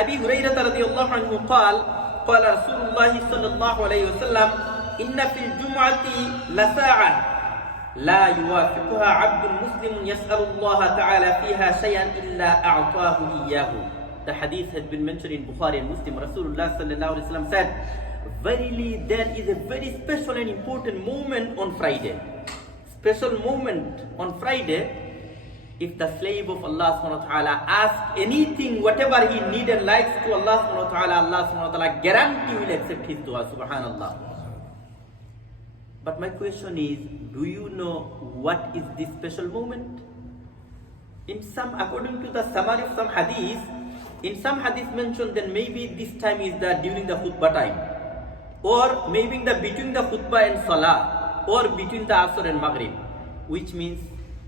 أبي هريرة رضي الله عنه قال قال رسول الله صلى الله عليه وسلم إن في الجمعة لساعة لا يوافقها عبد مسلم يسأل الله تعالى فيها شيئا إلا أعطاه إياه. The hadith has been mentioned in Bukhari and Muslim. Rasulullah sallallahu alaihi wasallam said, verily there is a very special and important moment on Friday. Special moment on Friday. If the slave of Allah subhanahu wa ta'ala asks anything, whatever he needs and likes to Allah subhanahu wa ta'ala guarantee will accept his dua, subhanallah. But my question is, do you know what is this special moment? According to the summary of some hadith, in some hadith mentioned that maybe this time is during the khutbah time, or maybe between the khutbah and salah, or between the asr and maghrib, which means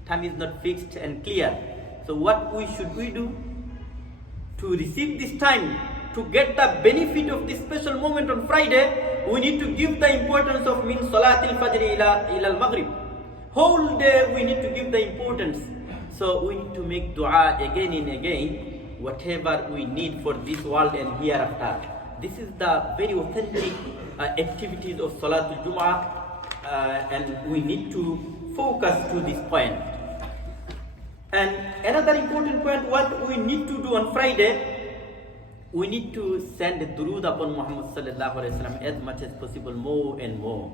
time is not fixed and clear. So what should we do to receive this time, to get the benefit of this special moment on Friday? We need to give the importance of min salatil fajr ila al maghrib. Whole day we need to give the importance. So we need to make dua again and again, whatever we need for this world and hereafter. This is the very authentic activities of Salatul Jum'ah, and we need to focus to this point. And another important point, what we need to do on Friday, we need to send durood upon Muhammad sallallahu alaihi wasallam as much as possible, more and more.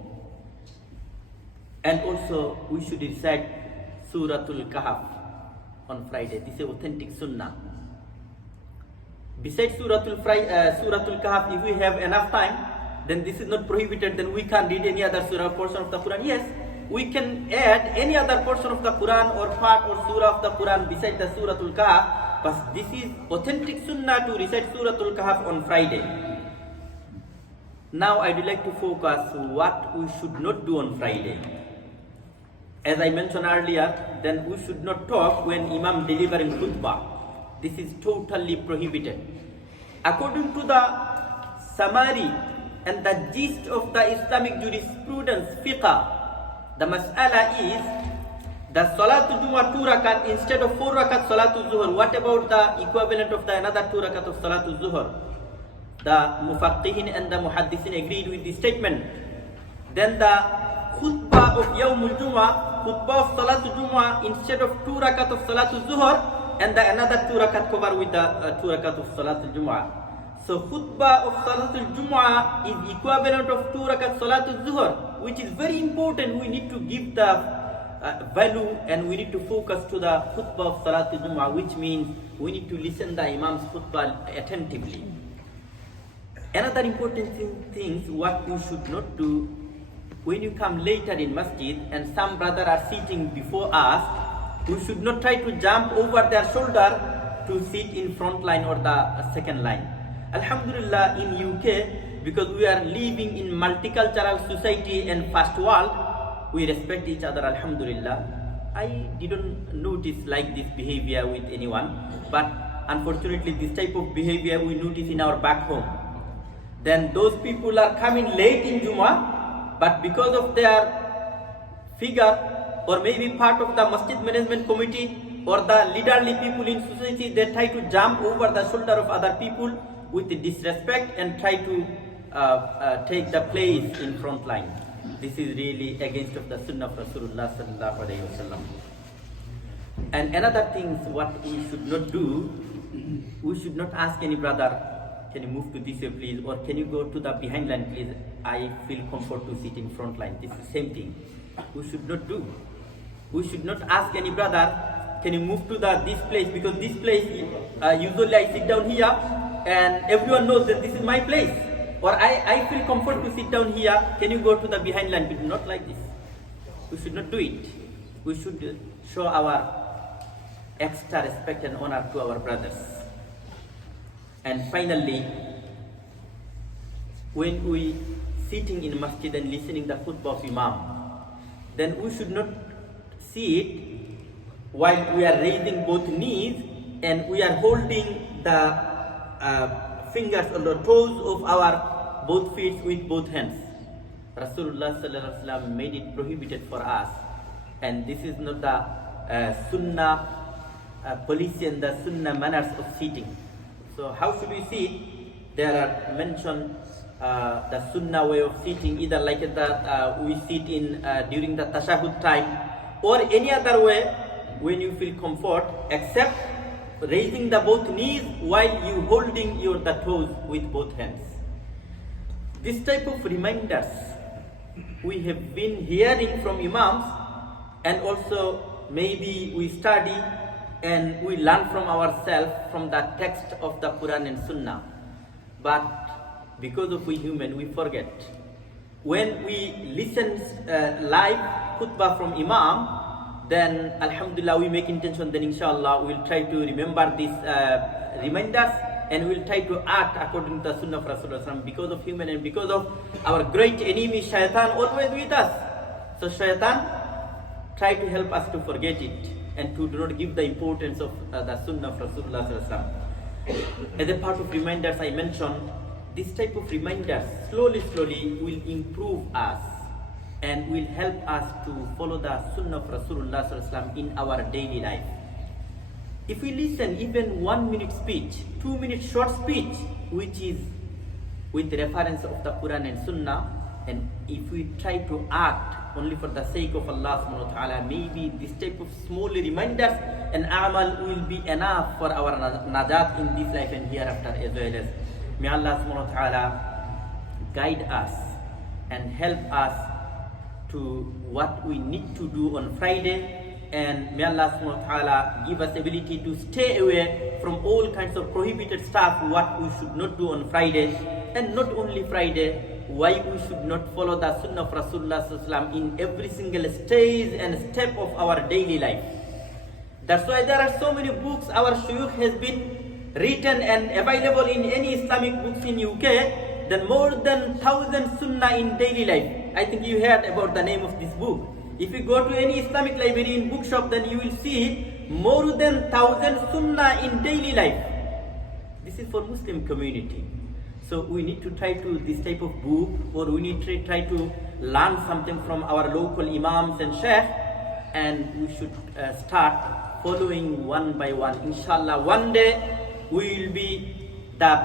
And also we should recite Suratul Kahf on Friday. This is authentic sunnah. Besides Suratul Kahf, if we have enough time, then this is not prohibited, then we can read any other surah portion of the Quran. Yes, we can add any other portion of the Quran or part or surah of the Quran besides the Suratul Kahf, but this is authentic sunnah to recite Suratul Kahf on Friday. Now I would like to focus what we should not do on Friday. As I mentioned earlier, then we should not talk when Imam delivering khutbah. This is totally prohibited. According to the summary and the gist of the Islamic jurisprudence, fiqh, the mas'ala is the Salatul Jumu'ah 2 rakat instead of 4 rakat Salatul Zuhur. What about the equivalent of the another 2 rakat of Salatul Zuhur? The Mufaqqihin and the Muhaddithin agreed with this statement. Then the khutbah of Yawmul Jumu'ah, khutbah of Salatul Jumu'ah instead of 2 rakat of Salatul Zuhur, and the another 2 rakat cover with the 2 rakat of Salatul Jumu'ah. So khutbah of Salatul Jumu'ah is equivalent of 2 rakat Salatul Zuhur, which is very important. We need to give the value and we need to focus to the khutbah of Salatul Jumu'ah, which means we need to listen the Imam's khutbah attentively. Another important thing what you should not do, when you come later in masjid and some brother are sitting before us, we should not try to jump over their shoulder to sit in front line or the second line. Alhamdulillah, in UK, because we are living in multicultural society and fast world, we respect each other, alhamdulillah. I didn't notice like this behavior with anyone, but unfortunately this type of behavior we notice in our back home. Then those people are coming late in Jummah, but because of their figure, or maybe part of the masjid management committee or the leaderly people in society, they try to jump over the shoulder of other people with disrespect and try to take the place in front line. This is really against of the sunnah of Rasulullah sallallahu alaihi wasallam. And another thing, what we should not do, we should not ask any brother, can you move to this way please, or can you go to the behind line please, I feel comfort to sit in front line. This is the same thing we should not do. We should not ask any brother, can you move to this place, because this place usually I sit down here and everyone knows that this is my place, or I feel comfort to sit down here, can you go to the behind line? But not like this. We should not do it. We should show our extra respect and honor to our brothers. And finally, when we sitting in masjid and listening the khutbah of Imam, then we should not sit while we are raising both knees and we are holding the fingers or the toes of our both feet with both hands. Rasulullah sallallahu alaihi wasallam made it prohibited for us, and this is not the sunnah policy and the sunnah manners of sitting. So how should we sit? There are mentioned the sunnah way of sitting, either like that we sit in during the tashahud time, or any other way when you feel comfort, except raising the both knees while you holding the toes with both hands. This type of reminders we have been hearing from imams, and also maybe we study and we learn from ourselves from the text of the Quran and Sunnah. But because of we human, we forget. When we listen live khutbah from imam, then alhamdulillah we make intention, then inshallah we'll try to remember these reminders, and we'll try to act according to the sunnah of Rasulullah. Because of human and because of our great enemy shaitan always with us. So shaitan try to help us to forget it and to do not give the importance of the sunnah of Rasulullah. As a part of reminders I mentioned, this type of reminders slowly will improve us and will help us to follow the sunnah of Rasulullah in our daily life. If we listen even 1 minute speech, 2 minute short speech, which is with reference of the Quran and Sunnah, and if we try to act only for the sake of Allah subhanahu wa ta'ala, maybe this type of small reminders and amal will be enough for our najat in this life and hereafter as well. As may Allah subhanahu wa ta'ala guide us and help us to what we need to do on Friday, and may Allah subhanahu wa ta'ala give us ability to stay away from all kinds of prohibited stuff, what we should not do on Friday, and not only Friday, why we should not follow the sunnah of Rasulullah in every single stage and step of our daily life. That's why there are so many books our shuyukh has been written and available in any Islamic books in UK, then more than 1,000 sunnah in daily life. I think you heard about the name of this book. If you go to any Islamic library in bookshop, then you will see more than 1,000 sunnah in daily life. This is for Muslim community. So we need to try to this type of book, or we need to try to learn something from our local imams and sheikh, and we should start following one by one. Inshallah, one day we will be the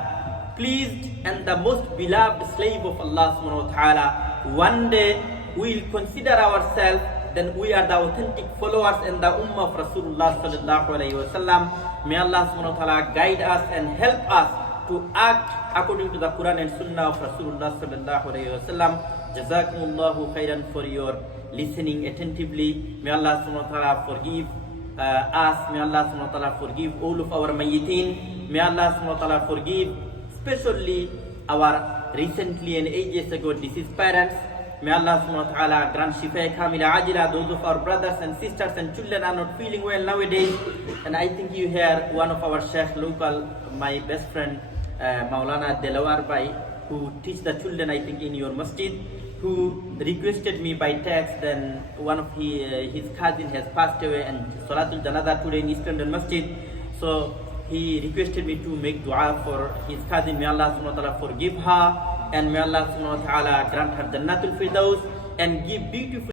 pleased and the most beloved slave of Allah subhanahu wa ta'ala. One day we will consider ourselves, then we are the authentic followers and the ummah of Rasulullah sallallahu alayhi wa sallam. May Allah subhanahu wa ta'ala guide us and help us to act according to the Quran and Sunnah of Rasulullah sallallahu alayhi wa sallam. Jazakumullahu khairan for your listening attentively. May Allah subhanahu wa ta'ala forgive us. May Allah subhanahu wa ta'ala forgive all of our mayyiteen. May Allah subhanahu wa ta'ala forgive especially our recently and ages ago deceased parents. May Allah subhanahu wa ta'ala grant shifa kamila ajila. Those of our brothers and sisters and children are not feeling well nowadays. And I think you hear one of our sheikh local, my best friend, Maulana Delawar Bhai, who teach the children, I think, in your masjid, who requested me by text. Then one of his cousin has passed away, and Salatul Janaza today in East London Masjid. So he requested me to make dua for his cousin. May Allah subhanahu wa ta'ala forgive her, and may Allah subhanahu wa ta'ala grant her Jannatul Firdaus and give beautiful